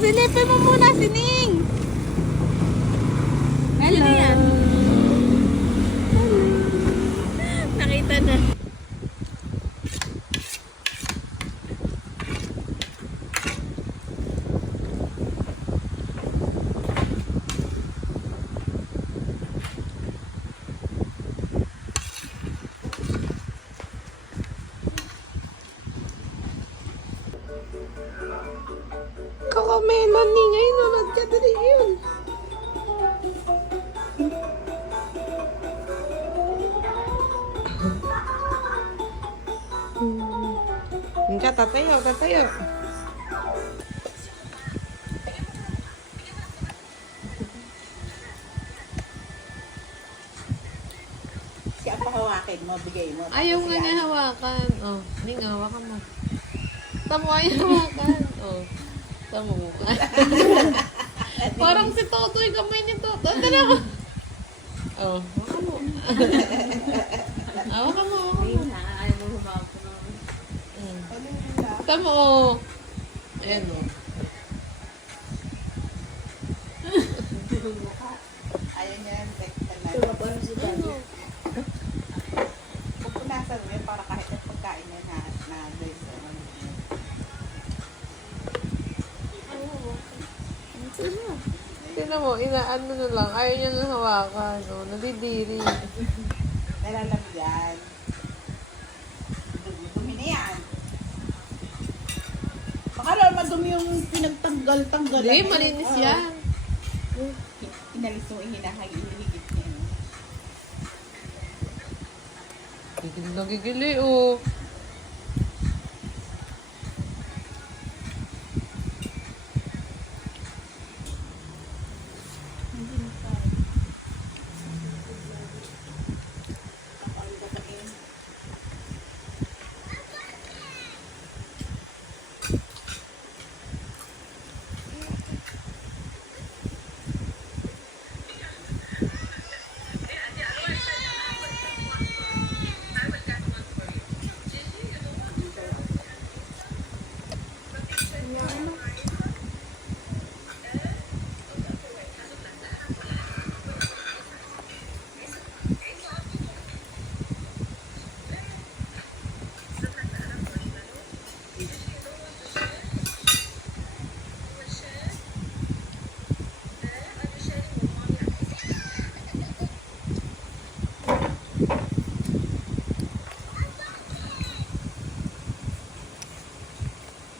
Pasilipin mo muna, Sining. Hello. Sino yan? Nakita na. Kakamelon ni ngayon. Nunod ka dali yun. Enggak, tatayo. Siya pa hawakin mo, bigay mo. Ayaw nga niya hawakan. Oh, hindi nga, hawakan mo. Tamo ayaw hawakan. Oh, tamo mo. Parang si Totoy, kamay ni Totoy. Tala mo. Oh, hawakan mo. Hawakan mo. Ayun na, ayaw mo humawak ko na. Tamo. Oh. Ayan mo. Ayaw niya yung tekta na. Diba pa si Daddy? Pupunasan mo yun para kahit ang pagkain niya na dress. Tignan mo, inaano na lang. Ayaw niya na hawakan. Oh, nadidiri. Nalalagyan. Dumi na yan. Baka raw madumi yung pinagtanggal-tanggal. Hindi, malinis yan. Inalis mo, hinahigit niya. Gigil na gigili, oh.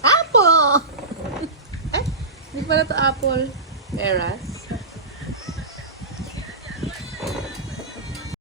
Apple! Ay, hindi pala ito apple. Peras.